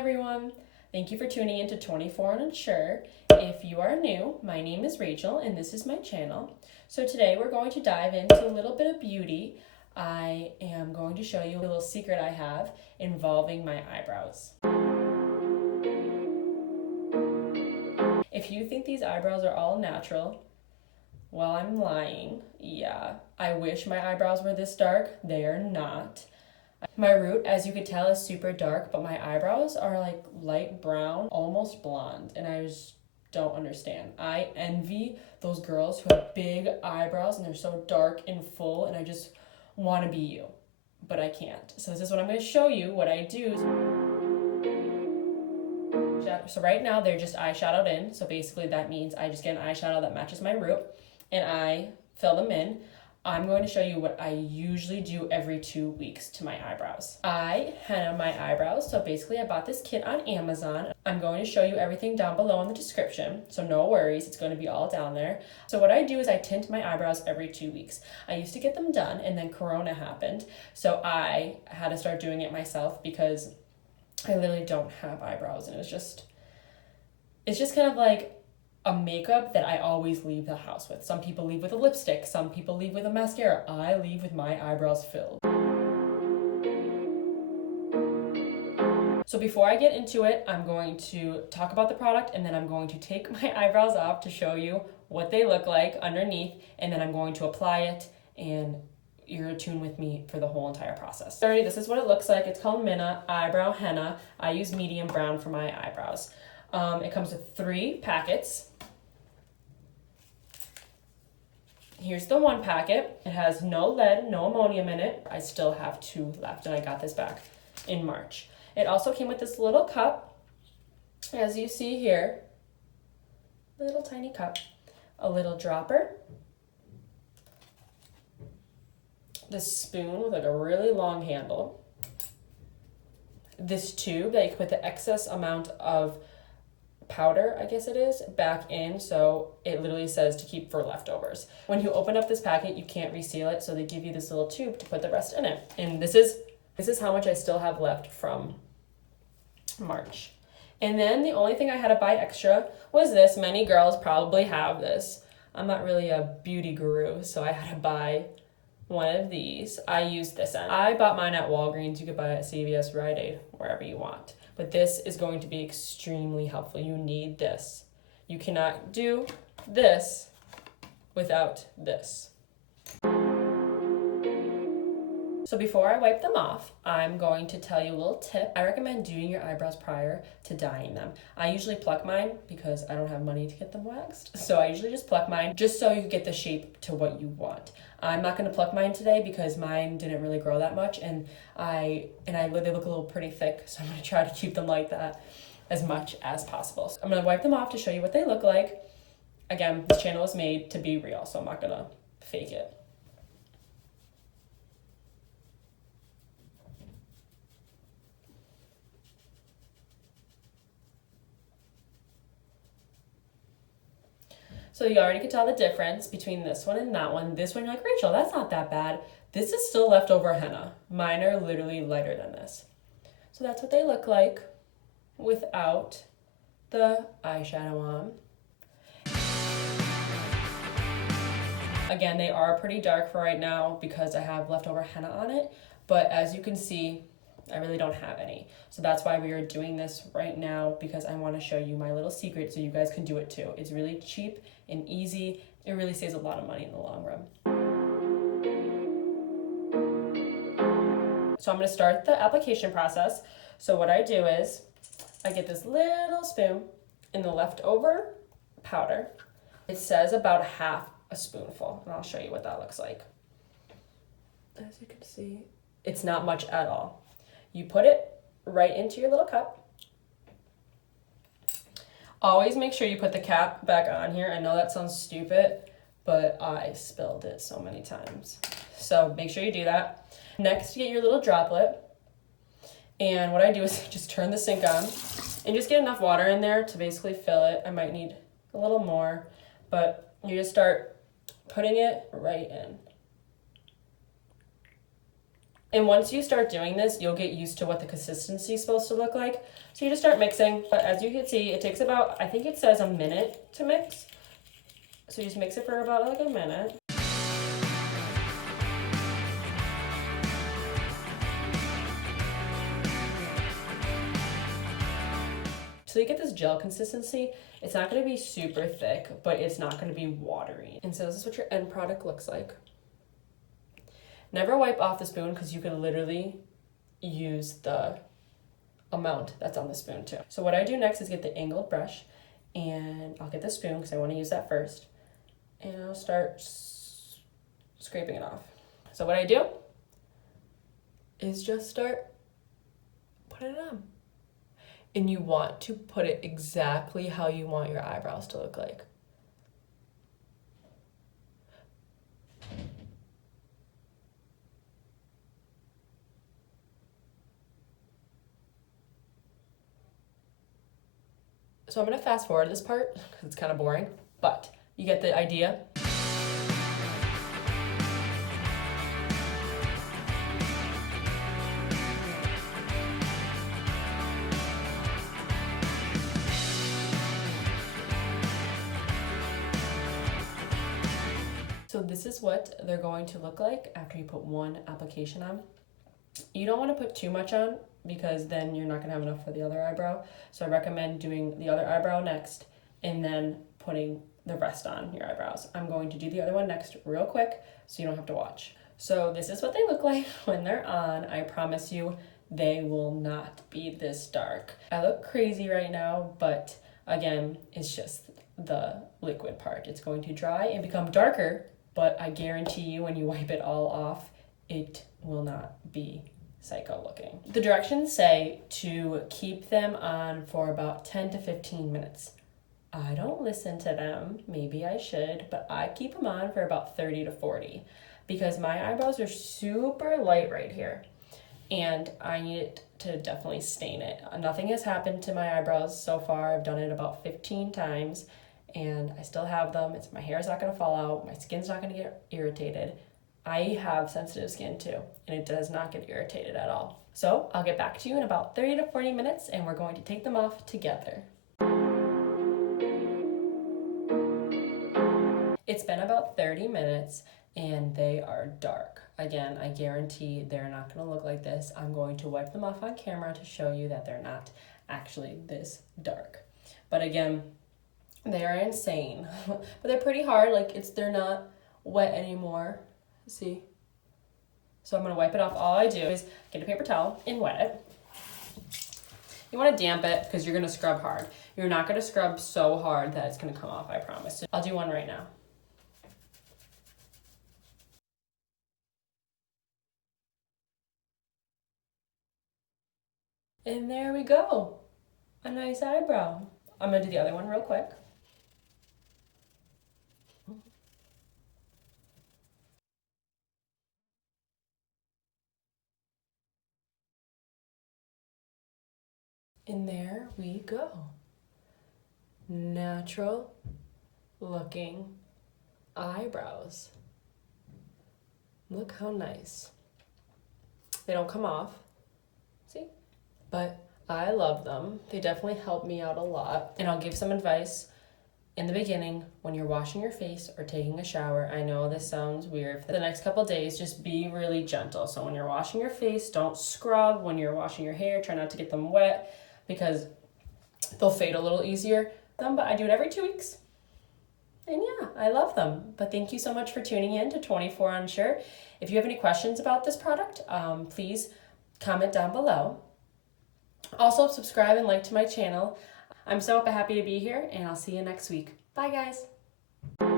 everyone. Thank you for tuning into 24 and Unsure. If you are new, my name is Rachel and this is my channel. So today we're going to dive into a little bit of beauty. I am going to show you a little secret I have involving my eyebrows. If you think these eyebrows are all natural, well, I'm lying. Yeah, I wish my eyebrows were this dark. They are not. My root, as you could tell, is super dark, but my eyebrows are like light brown, almost blonde, and I just don't understand. I envy those girls who have big eyebrows and they're so dark and full, and I just want to be you, but I can't. So this is what I'm going to show you what I do. So right now they're just eyeshadowed in, so basically that means I just get an eyeshadow that matches my root and I fill them in. I'm going to show you what I usually do every 2 weeks to my eyebrows. I henna my eyebrows, so basically I bought this kit on Amazon. I'm going to show you everything down below in the description, so no worries, it's going to be all down there. So what I do is I tint my eyebrows every 2 weeks. I used to get them done and then Corona happened, so I had to start doing it myself because I literally don't have eyebrows, and it's just kind of like a makeup that I always leave the house with. Some people leave with a lipstick, some people leave with a mascara. I leave with my eyebrows filled. So before I get into it, I'm going to talk about the product and then I'm going to take my eyebrows off to show you what they look like underneath, and then I'm going to apply it and you're gonna tune with me for the whole entire process. This is what it looks like. It's called Minna Eyebrow Henna. I use medium brown for my eyebrows. It comes with 3 packets. Here's the 1 packet. It has no lead, no ammonium in it. I still have 2 left, and I got this back in March. It also came with this little cup, as you see here. Little tiny cup. A little dropper. This spoon with like a really long handle. This tube that you can put the excess amount of powder, I guess it is, back in, so it literally says to keep for leftovers. When you open up this packet, you can't reseal it, so they give you this little tube to put the rest in it. And this is how much I still have left from March. And then the only thing I had to buy extra was this. Many girls probably have this. I'm not really a beauty guru, so I had to buy one of these. I used this end. I bought mine at Walgreens. You could buy it at CVS, Rite Aid, wherever you want. But this is going to be extremely helpful. You need this. You cannot do this without this. So before I wipe them off, I'm going to tell you a little tip. I recommend doing your eyebrows prior to dyeing them. I usually pluck mine because I don't have money to get them waxed. So I usually just pluck mine just so you get the shape to what you want. I'm not going to pluck mine today because mine didn't really grow that much, and they look a little pretty thick, so I'm going to try to keep them like that as much as possible. So I'm going to wipe them off to show you what they look like. Again, this channel is made to be real, so I'm not going to fake it. So you already could tell the difference between this one and that one. This one, you're like, Rachel, that's not that bad. This is still leftover henna. Mine are literally lighter than this. So that's what they look like without the eyeshadow on. Again, they are pretty dark for right now because I have leftover henna on it. But as you can see, I really don't have any. So that's why we are doing this right now, because I want to show you my little secret so you guys can do it too. It's really cheap and easy. It really saves a lot of money in the long run. So I'm going to start the application process. So what I do is I get this little spoon in the leftover powder. It says about half a spoonful, and I'll show you what that looks like. As you can see, it's not much at all. You put it right into your little cup. Always make sure you put the cap back on here. I know that sounds stupid, but I spilled it so many times. So make sure you do that. Next, you get your little droplet. And what I do is just turn the sink on and just get enough water in there to basically fill it. I might need a little more, but you just start putting it right in. And once you start doing this, you'll get used to what the consistency is supposed to look like. So you just start mixing. But as you can see, it takes about, I think it says a minute to mix. So you just mix it for about like a minute. So you get this gel consistency. It's not going to be super thick, but it's not going to be watery. And so this is what your end product looks like. Never wipe off the spoon because you can literally use the amount that's on the spoon too. So what I do next is get the angled brush, and I'll get the spoon because I want to use that first, and I'll start scraping it off. So what I do is just start putting it on. And you want to put it exactly how you want your eyebrows to look like. So I'm going to fast forward this part because it's kind of boring, but you get the idea. So this is what they're going to look like after you put one application on. You don't want to put too much on because then you're not going to have enough for the other eyebrow. So I recommend doing the other eyebrow next and then putting the rest on your eyebrows. I'm going to do the other one next real quick so you don't have to watch. So this is what they look like when they're on. I promise you they will not be this dark. I look crazy right now, but again, it's just the liquid part. It's going to dry and become darker, but I guarantee you when you wipe it all off, it will not be psycho looking. The directions say to keep them on for about 10 to 15 minutes. I don't listen to them, maybe I should, but I keep them on for about 30 to 40 because my eyebrows are super light right here and I need it to definitely stain it. Nothing has happened to my eyebrows so far. I've done it about 15 times and I still have them. My hair is not gonna fall out, my skin's not gonna get irritated. I have sensitive skin too, and it does not get irritated at all. So I'll get back to you in about 30 to 40 minutes and we're going to take them off together. It's been about 30 minutes and they are dark. Again, I guarantee they're not gonna look like this. I'm going to wipe them off on camera to show you that they're not actually this dark. But again, they are insane, but they're pretty hard. Like they're not wet anymore. See? So I'm gonna wipe it off. All I do is get a paper towel and wet it. You wanna damp it because you're gonna scrub hard. You're not gonna scrub so hard that it's gonna come off, I promise. I'll do one right now. And there we go. A nice eyebrow. I'm gonna do the other one real quick. And there we go. Natural looking eyebrows. Look how nice. They don't come off, see? But I love them. They definitely help me out a lot. And I'll give some advice in the beginning when you're washing your face or taking a shower. I know this sounds weird. For the next couple days, just be really gentle. So when you're washing your face, don't scrub. When you're washing your hair, try not to get them wet because they'll fade a little easier. But I do it every 2 weeks. And yeah, I love them. But thank you so much for tuning in to 24 Unsure. If you have any questions about this product, please comment down below. Also, subscribe and like to my channel. I'm so happy to be here, and I'll see you next week. Bye, guys.